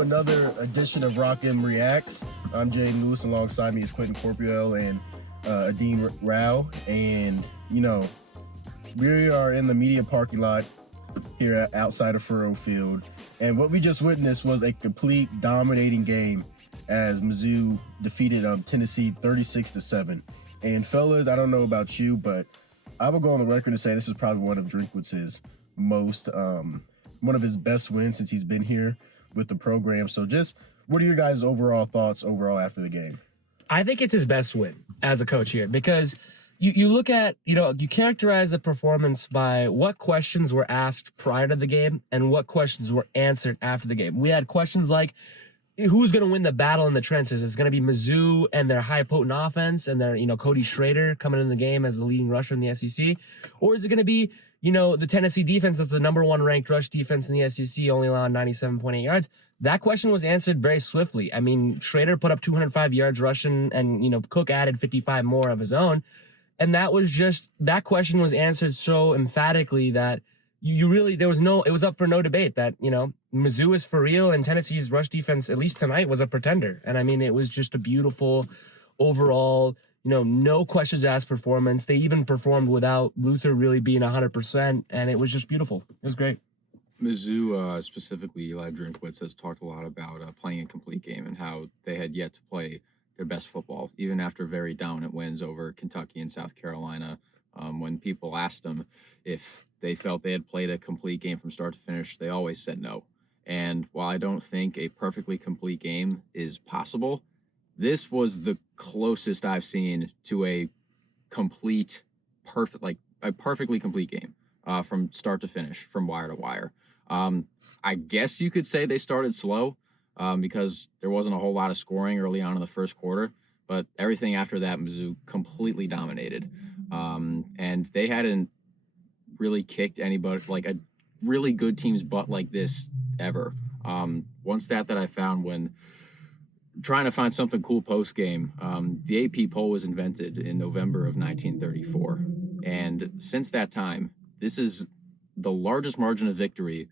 to another edition of Rock M Reacts. I'm Jaden Lewis. Alongside me is Quentin Corpuel and Adeen Rao. And, you know, we are in the media parking lot here outside of Furrow Field. And what we just witnessed was a complete dominating game as Mizzou defeated Tennessee 36-7. And fellas, I don't know about you, but I will go on the record and say this is probably one of Drinkwitz's most, one of his best wins since he's been here with the program. So just what are your guys' overall thoughts after the game? I think it's his best win as a coach here because you look at, you characterize a performance by what questions were asked prior to the game and what questions were answered after the game. We had questions like, who's going to win the battle in the trenches? Is it going to be Mizzou and their high potent offense and their, Cody Schrader coming in the game as the leading rusher in the SEC? Or is it going to be, the Tennessee defense that's the #1 ranked rush defense in the SEC, only allowing 97.8 yards? That question was answered very swiftly. I mean, Schrader put up 205 yards rushing and, Cook added 55 more of his own. And that question was answered so emphatically that it was up for no debate that, Mizzou is for real and Tennessee's rush defense, at least tonight, was a pretender. And I mean, it was just a beautiful overall, no questions asked performance. They even performed without Luther really being 100%. And it was just beautiful. It was great. Mizzou, specifically Eli Drinkwitz, has talked a lot about playing a complete game and how they had yet to play their best football, even after very dominant wins over Kentucky and South Carolina. When people asked them if they felt they had played a complete game from start to finish, they always said no. And while I don't think a perfectly complete game is possible, this was the closest I've seen to a perfectly complete game from start to finish, from wire to wire. I guess you could say they started slow because there wasn't a whole lot of scoring early on in the first quarter, but everything after that, Mizzou completely dominated. And they hadn't really kicked anybody, like a really good team's butt like this ever. One stat that I found when trying to find something cool post-game, the AP poll was invented in November of 1934. And since that time, this is the largest margin of victory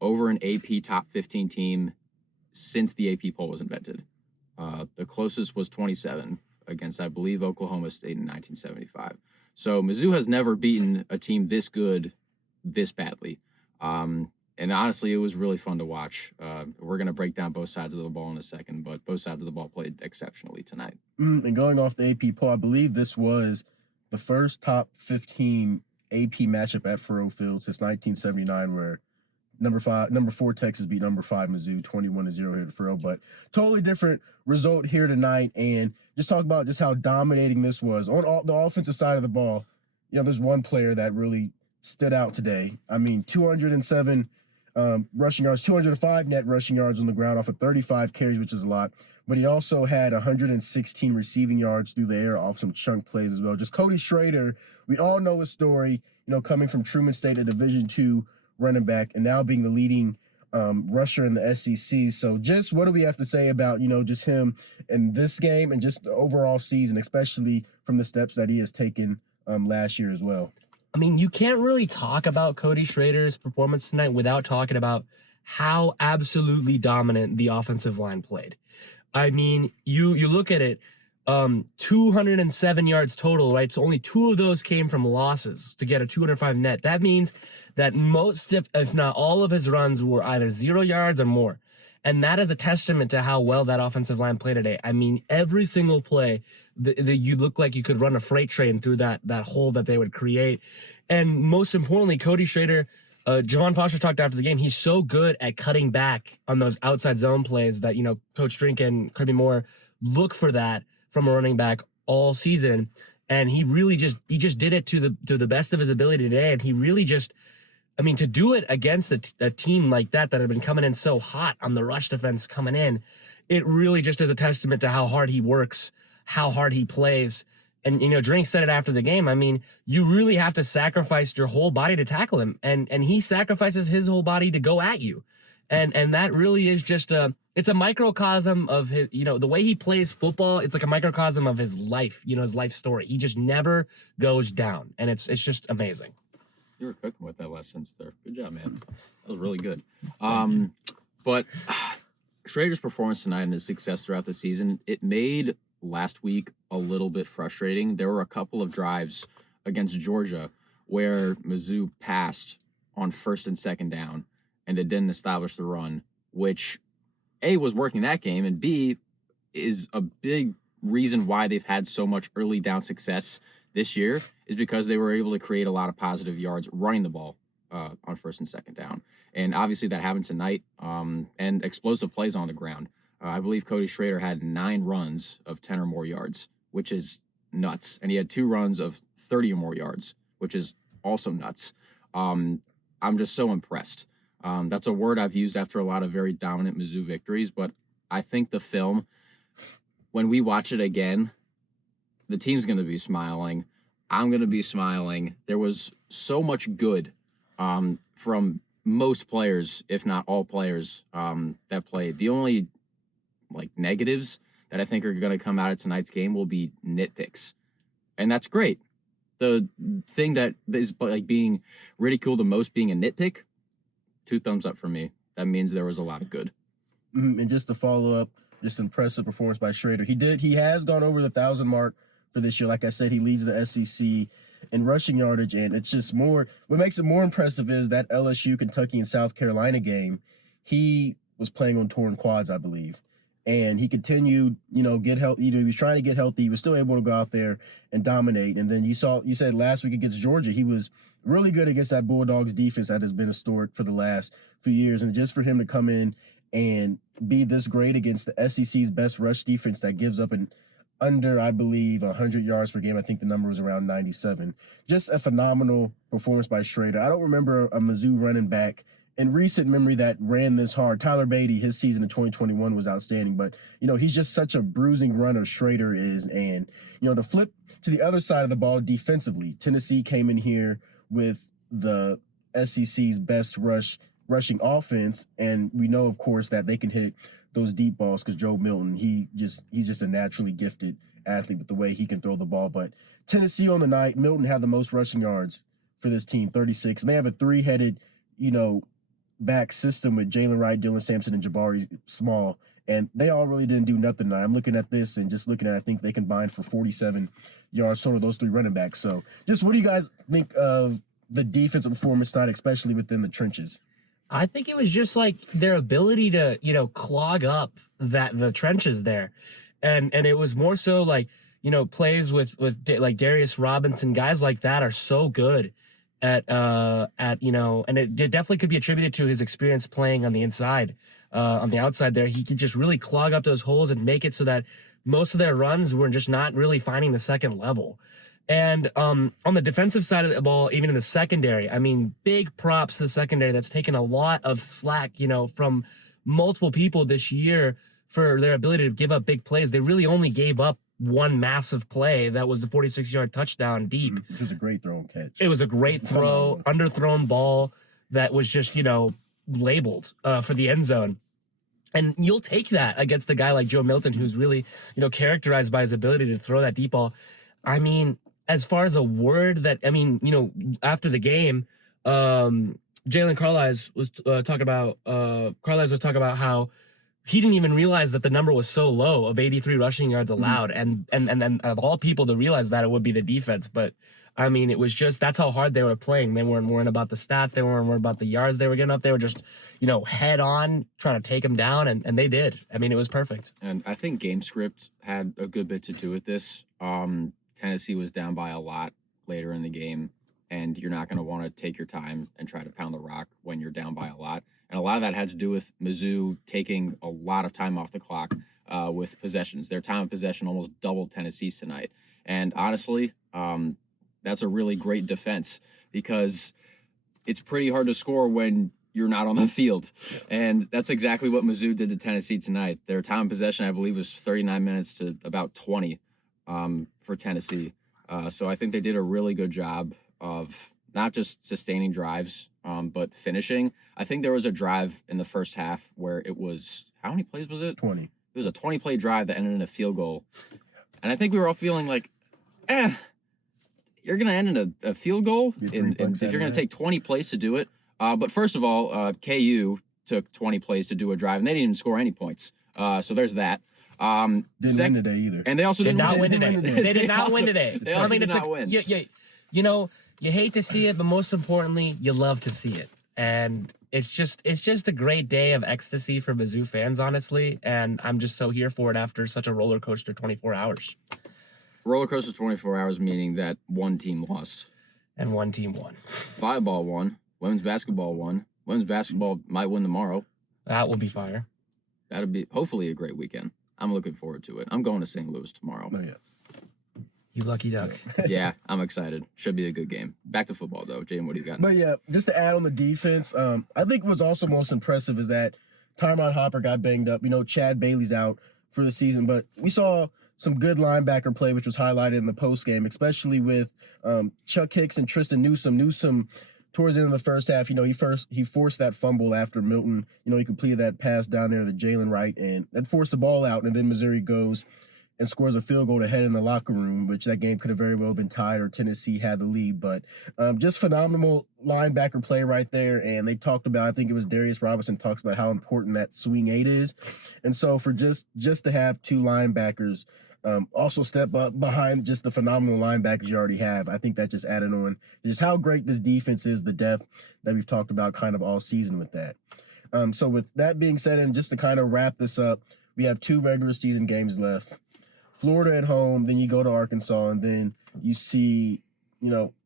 over an AP top 15 team since the AP poll was invented. The closest was 27 against, I believe, Oklahoma State in 1975. So Mizzou has never beaten a team this good, this badly. And honestly, it was really fun to watch. We're going to break down both sides of the ball in a second, but both sides of the ball played exceptionally tonight. And going off the AP poll, I believe this was the first top 15 AP matchup at Furrow Field since 1979, where number 4 Texas beat number 5 Mizzou 21-0 here at Furrow. But totally different result here tonight. And just talk about just how dominating this was on the offensive side of the ball. There's one player that really stood out today. I mean, 207 rushing yards, 205 net rushing yards on the ground off of 35 carries, which is a lot. But he also had 116 receiving yards through the air off some chunk plays as well. Just Cody Schrader, we all know his story, coming from Truman State, a Division II running back, and now being the leading rusher in the SEC. So just what do we have to say about, just him in this game and just the overall season, especially from the steps that he has taken last year as well? I mean, you can't really talk about Cody Schrader's performance tonight without talking about how absolutely dominant the offensive line played. I mean, you look at it, 207 yards total, right? So only 2 of those came from losses to get a 205 net. That means that most, if not all of his runs were either 0 yards or more. And that is a testament to how well that offensive line played today. I mean, every single play, you look like you could run a freight train through that hole that they would create. And most importantly, Cody Schrader, Javon Foster talked after the game, he's so good at cutting back on those outside zone plays that, Coach Drink and Kirby Moore look for that from a running back all season. And he really just did it to the best of his ability today. And he really just, to do it against a team like that had been coming in so hot on the rush defense coming in, it really just is a testament to how hard he works, how hard he plays. And, Drink said it after the game. I mean, you really have to sacrifice your whole body to tackle him. And he sacrifices his whole body to go at you. And that really is just it's a microcosm of his, the way he plays football. It's like a microcosm of his life, his life story. He just never goes down. And it's just amazing. You were cooking with that last sentence there. Good job, man. That was really good. But Schrader's performance tonight and his success throughout the season, it made last week a little bit frustrating. There were a couple of drives against Georgia where Mizzou passed on first and second down, and they didn't establish the run, which A, was working that game, and B, is a big reason why they've had so much early down success this year, is because they were able to create a lot of positive yards running the ball on first and second down. And obviously that happened tonight, and explosive plays on the ground. I believe Cody Schrader had 9 runs of 10 or more yards, which is nuts. And he had 2 runs of 30 or more yards, which is also nuts. I'm just so impressed. That's a word I've used after a lot of very dominant Mizzou victories, but I think the film, when we watch it again, the team's going to be smiling. I'm going to be smiling. There was so much good from most players, if not all players, that played. The only negatives that I think are going to come out of tonight's game will be nitpicks, and that's great. The thing that is being ridiculed the most being a nitpick, 2 thumbs up for me. That means there was a lot of good. And just to follow up, just impressive performance by Schrader. He has gone over the 1,000 mark for this year. Like I said, he leads the SEC in rushing yardage, and it's just more. What makes it more impressive is that LSU, Kentucky, and South Carolina game. He was playing on torn quads, I believe, and he continued, get healthy. He was trying to get healthy. He was still able to go out there and dominate. And then you said last week against Georgia, he was really good against that Bulldogs defense that has been historic for the last few years. And just for him to come in and be this great against the SEC's best rush defense that gives up under, I believe, 100 yards per game. I think the number was around 97. Just a phenomenal performance by Schrader. I don't remember a Mizzou running back in recent memory that ran this hard. Tyler Beatty, his season in 2021 was outstanding, but, he's just such a bruising runner, Schrader is. And, to flip to the other side of the ball defensively, Tennessee came in here with the SEC's best rushing offense, and we know, of course, that they can hit those deep balls because Joe Milton, he's just a naturally gifted athlete with the way he can throw the ball. But Tennessee on the night, Milton had the most rushing yards for this team, 36, and they have a 3-headed, back system with Jalen Wright, Dylan Sampson, and Jabari Small, and they all really didn't do nothing. I'm looking at this and just looking at, I think they combined for 47 yards total, those 3 running backs. So just what do you guys think of the defensive performance tonight, especially within the trenches? I think it was just their ability to, clog up the trenches there. And it was more so plays with Darius Robinson, guys like that are so good at and it definitely could be attributed to his experience playing on the inside, on the outside there. He could just really clog up those holes and make it so that most of their runs were just not really finding the second level. And on the defensive side of the ball, even in the secondary, I mean, big props to the secondary that's taken a lot of slack, from multiple people this year for their ability to give up big plays. They really only gave up one massive play that was the 46-yard touchdown deep. Which was a great throw and catch. It was a great throw, underthrown ball that was just, labeled for the end zone. And you'll take that against a guy like Joe Milton, who's really, characterized by his ability to throw that deep ball. I mean, as far as a word that, after the game, Jalen Carlisle was talking about how he didn't even realize that the number was so low of 83 rushing yards allowed. And of all people to realize that, it would be the defense. But I mean, it was just, that's how hard they were playing. They weren't worrying about the stats. They weren't worried about the yards they were getting up. They were just, head on trying to take them down. And they did. I mean, it was perfect. And I think game script had a good bit to do with this. Tennessee was down by a lot later in the game, and you're not going to want to take your time and try to pound the rock when you're down by a lot. And a lot of that had to do with Mizzou taking a lot of time off the clock with possessions. Their time of possession almost doubled Tennessee's tonight. And honestly, that's a really great defense because it's pretty hard to score when you're not on the field. And that's exactly what Mizzou did to Tennessee tonight. Their time of possession, I believe, was 39 minutes to about 20 for Tennessee. So I think they did a really good job of not just sustaining drives, but finishing. I think there was a drive in the first half where it was, how many plays was it? 20. It was a 20-play drive that ended in a field goal. And I think we were all feeling like, you're going to end in a field goal if you're going to take 20 plays to do it. But first of all, KU took 20 plays to do a drive, and they didn't even score any points. So there's that. Didn't win today either. And they also Did didn't not win today. today. They did not win today. They also did not win. You know, you hate to see it, but most importantly, you love to see it. And it's just a great day of ecstasy for Mizzou fans, honestly. And I'm just so here for it after such a roller coaster 24 hours. Roller coaster 24 hours, meaning that one team lost. And one team won. Volleyball won. Women's basketball won. Women's basketball might win tomorrow. That will be fire. That'll be hopefully a great weekend. I'm looking forward to it. I'm going to St. Louis tomorrow. Oh, yeah. You lucky duck. Yeah, I'm excited. Should be a good game. Back to football, though. Jaden, what do you got? But yeah, just to add on the defense, I think what's also most impressive is that Tyrone Hopper got banged up. Chad Bailey's out for the season, but we saw some good linebacker play, which was highlighted in the post game, especially with Chuck Hicks and Tristan Newsome. Newsome, towards the end of the first half, he forced that fumble after Milton. He completed that pass down there to Jalen Wright, and that forced the ball out. And then Missouri goes and scores a field goal to head in the locker room, which that game could have very well been tied or Tennessee had the lead. But just phenomenal linebacker play right there. And they talked about, I think it was Darius Robinson talks about how important that swing 8 is. And so for just to have two linebackers also step up behind just the phenomenal linebackers you already have, I think that just added on just how great this defense is, the depth that we've talked about kind of all season with that. So with that being said, and just to kind of wrap this up, we have 2 regular season games left. Florida at home, then you go to Arkansas, and then you see,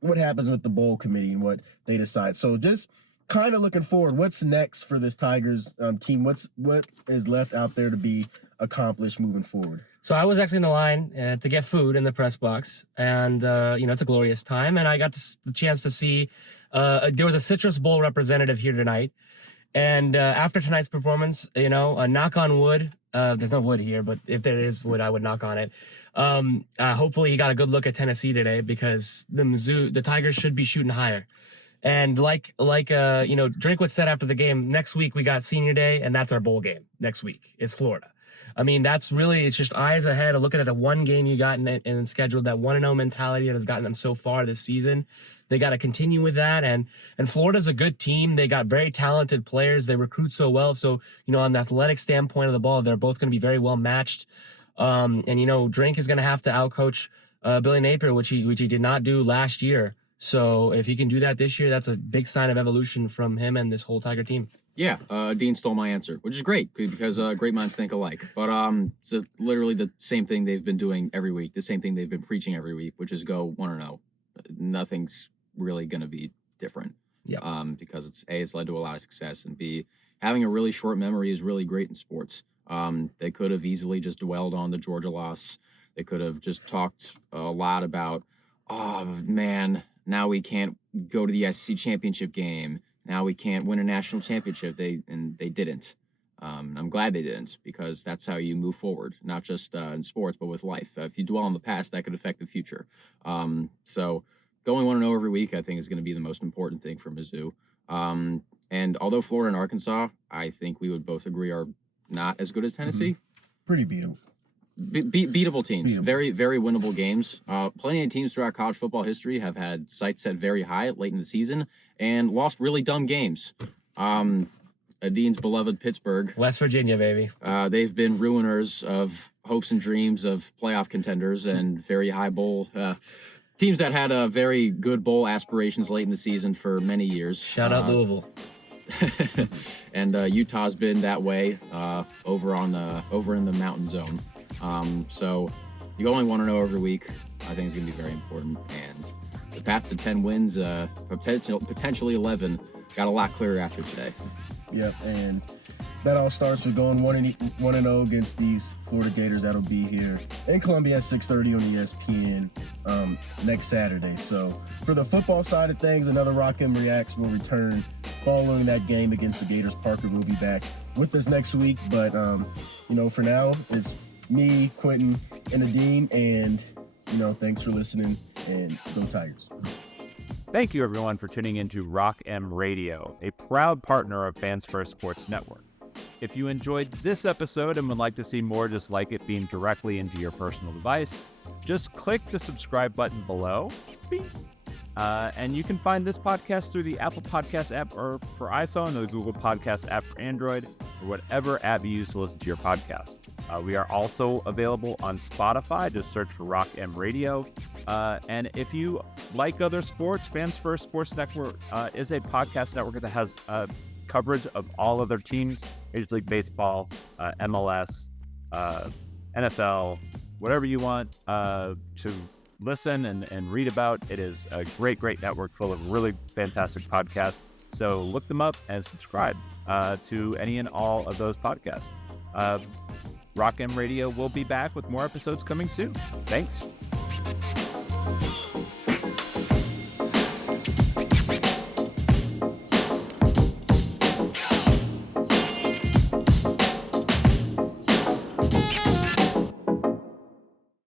what happens with the bowl committee and what they decide. So just kind of looking forward, what's next for this Tigers team? What is left out there to be accomplished moving forward? So I was actually in the line to get food in the press box, and it's a glorious time. And I got the chance to see there was a Citrus Bowl representative here tonight. And after tonight's performance, a knock on wood. There's no wood here, but if there is wood, I would knock on it. Hopefully he got a good look at Tennessee today, because the Tigers should be shooting higher. And like Drinkwitz said after the game, next week we got senior day, and that's our bowl game. Next week is Florida. I mean, it's just eyes ahead of looking at the one game you got and scheduled, that 1-0 mentality that has gotten them so far this season. They got to continue with that. And Florida's a good team. They got very talented players. They recruit so well. So, on the athletic standpoint of the ball, they're both going to be very well matched. Drink is going to have to outcoach Billy Napier, which he did not do last year. So if he can do that this year, that's a big sign of evolution from him and this whole Tiger team. Yeah, Dean stole my answer, which is great because great minds think alike. But it's literally the same thing they've been doing every week, the same thing they've been preaching every week, which is go 1-0. Nothing's really going to be different. Yeah. Because it's led to a lot of success, and B, having a really short memory is really great in sports. They could have easily just dwelled on the Georgia loss. They could have just talked a lot about, oh man, now we can't go to the SEC championship game. Now we can't win a national championship. They didn't. I'm glad they didn't, because that's how you move forward, not just in sports, but with life. If you dwell on the past, that could affect the future. So going 1-0 every week, I think, is going to be the most important thing for Mizzou. And although Florida and Arkansas, I think we would both agree, are not as good as Tennessee. Pretty beatable. Beatable teams. Beatable. Very, very winnable games. Plenty of teams throughout college football history have had sights set very high late in the season and lost really dumb games. Adeen's beloved Pittsburgh. West Virginia, baby. They've been ruiners of hopes and dreams of playoff contenders and very high bowl teams that had very good bowl aspirations late in the season for many years. Shout out Louisville. And Utah's been that way over in the Mountain Zone. So you're going 1-0 every week, I think, is going to be very important. And the path to 10 wins, potentially 11, got a lot clearer after today. Yep, and that all starts with going 1-0 against these Florida Gators. That'll be here in Columbia at 6:30 on ESPN next Saturday. So for the football side of things, another Rock M Reacts will return following that game against the Gators. Parker will be back with us next week. But, for now, it's me, Quentin, and Adeen. And, thanks for listening, and go Tigers. Thank you, everyone, for tuning into Rock M Radio, a proud partner of Fans First Sports Network. If you enjoyed this episode and would like to see more just like it beamed directly into your personal device, just click the subscribe button below. Beep. And you can find this podcast through the Apple Podcast app or for iPhone, or the Google Podcast app for Android, or whatever app you use to listen to your podcast. We are also available on Spotify. Just search for Rock M Radio. And if you like other sports, Fans First Sports Network is a podcast network that has coverage of all other teams, Major League Baseball, MLS, NFL, whatever you want to listen and read about. It is a great network full of really fantastic podcasts. So look them up and subscribe to any and all of those podcasts. Rock M Radio will be back with more episodes coming soon. Thanks.